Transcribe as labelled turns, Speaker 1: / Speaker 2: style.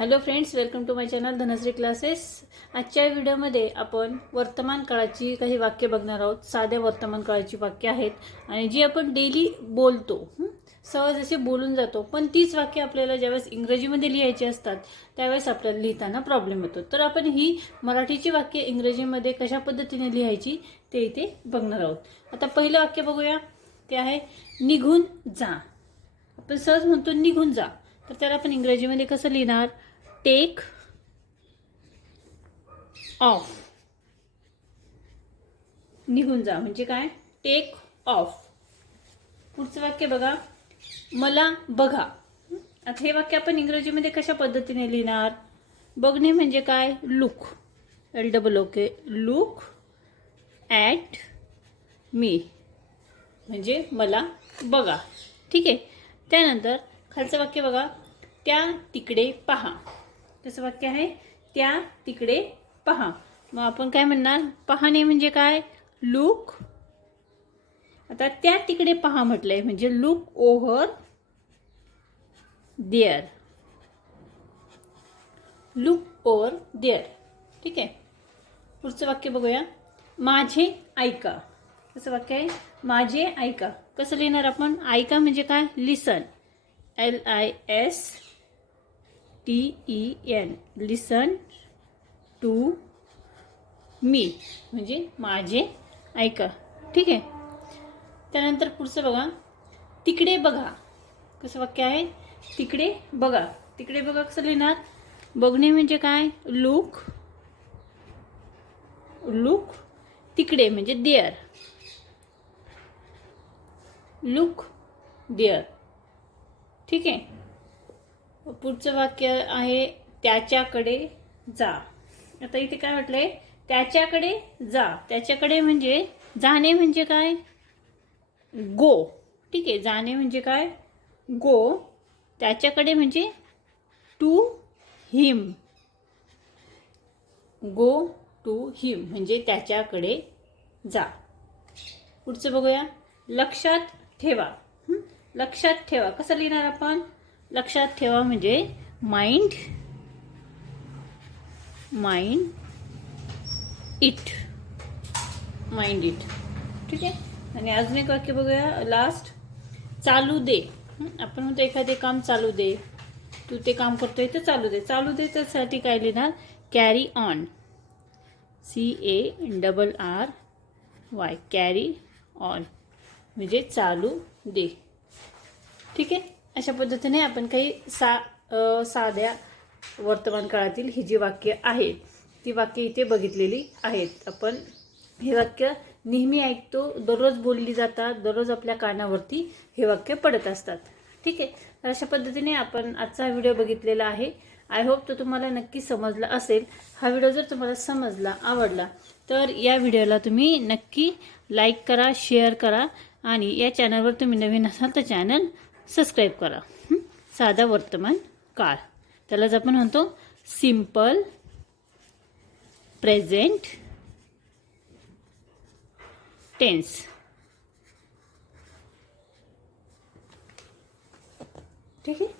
Speaker 1: Hello friends welcome to my channel Dhanashree classes आजच्या व्हिडिओमध्ये आपण वर्तमान काळाची काही वाक्य बघणार आहोत. साध्या वर्तमान काळाची वाक्य आहेत आणि जी आपण डेली बोलतो सहज असे बोलून जातो. पण तीच वाक्य आपल्याला ज्यावेळेस इंग्रजीमध्ये लिहायची असतात त्यावेळेस आपल्याला लिहिताना प्रॉब्लेम येतो. तर आपण ही मराठीची वाक्य इंग्रजीमध्ये कशा पद्धतीने लिहायची ते इथे बघणार आहोत. आता पहिलं वाक्य बघूया. ते आहे निघून जा. आपण सहज म्हणतो निघून जा. तर त्याला आपण इंग्रजीमध्ये कसं लिहिणार? टेक ऑफ निघून जा म्हणजे काय? टेक ऑफ पुढचं वाक्य बघा. मला बघा. आता हे वाक्य आपण इंग्रजीमध्ये कशा पद्धतीने लिहिणार? बघणे म्हणजे काय? Look L double okay look at me म्हणजे मला बघा. ठीक आहे? त्यानंतर खालचं वाक्य बघा. त्या तिकडे पहा. तसं वाक्य आहे त्या तिकडे पहा. मग आपण काय म्हणणार? पाहणे म्हणजे काय? लुक. आता त्या तिकडे पहा म्हटलंय म्हणजे look over there. Look over there. ठीक आहे? पुढचं वाक्य बघूया. माझे ऐका. कसं वाक्य आहे माझे ऐका. कसं लिहिणार आपण? ऐका म्हणजे काय? Listen. L I S T E N listen to me म्हणजे माझे ऐका. ठीक आहे? त्यानंतर पुढचं बघा. तिकडे बघा. कसं वाक्य आहे? तिकडे बघा. तिकडे बघा कसं लिहिणार? बघणे म्हणजे काय? लुक लुक तिकडे म्हणजे देअर लुक देअर ठीक आहे? पुढचं वाक्य आहे त्याच्याकडे जा. आता इथे काय म्हटलंय? त्याच्याकडे जा. त्याच्याकडे म्हणजे जाणे म्हणजे काय? गो. ठीक आहे जाणे म्हणजे काय? गो. त्याच्याकडे म्हणजे to him go to him म्हणजे त्याच्याकडे जा. पुढचं बघूया. लक्षात ठेवा. लक्षात ठेवा. कसं लिहिणार आपण? लक्षात ठेवा म्हणजे mind mind it mind it ठीक आहे? आणि अजून एक वाक्य बघूया. लास्ट चालू दे. हं? आपण म्हणतो एखादे काम चालू दे. तू ते काम करतोय तर चालू दे. चालू दे त्यासाठी काय लिहिणार? Carry on C A double R Y carry on म्हणजे चालू दे. ठीक आहे? अशा पद्धतीने आपण काही सा साध्या वर्तमान काळातील ही जी वाक्य आहेत ती वाक्य इथे बघितलेली आहेत. आपण हे वाक्य नेहमी ऐकतो दररोज बोलली जातात दररोज आपल्या कानावरती हे वाक्य पडत असतात. ठीक आहे? तर अशा पद्धतीने आपण आजचा हा व्हिडिओ बघितलेला आहे. आय होप तो तुम्हाला नक्की समजला असेल. हा व्हिडिओ जर तुम्हाला समजला आवडला तर या व्हिडिओला तुम्ही नक्की लाईक करा शेअर करा आणि या चॅनलवर तुम्ही नवीन असाल तर चॅनल सबस्क्राईब करा. साधा वर्तमान काळ. त्यालाच आपण म्हणतो सिंपल प्रेझेंट टेन्स. ठीक आहे?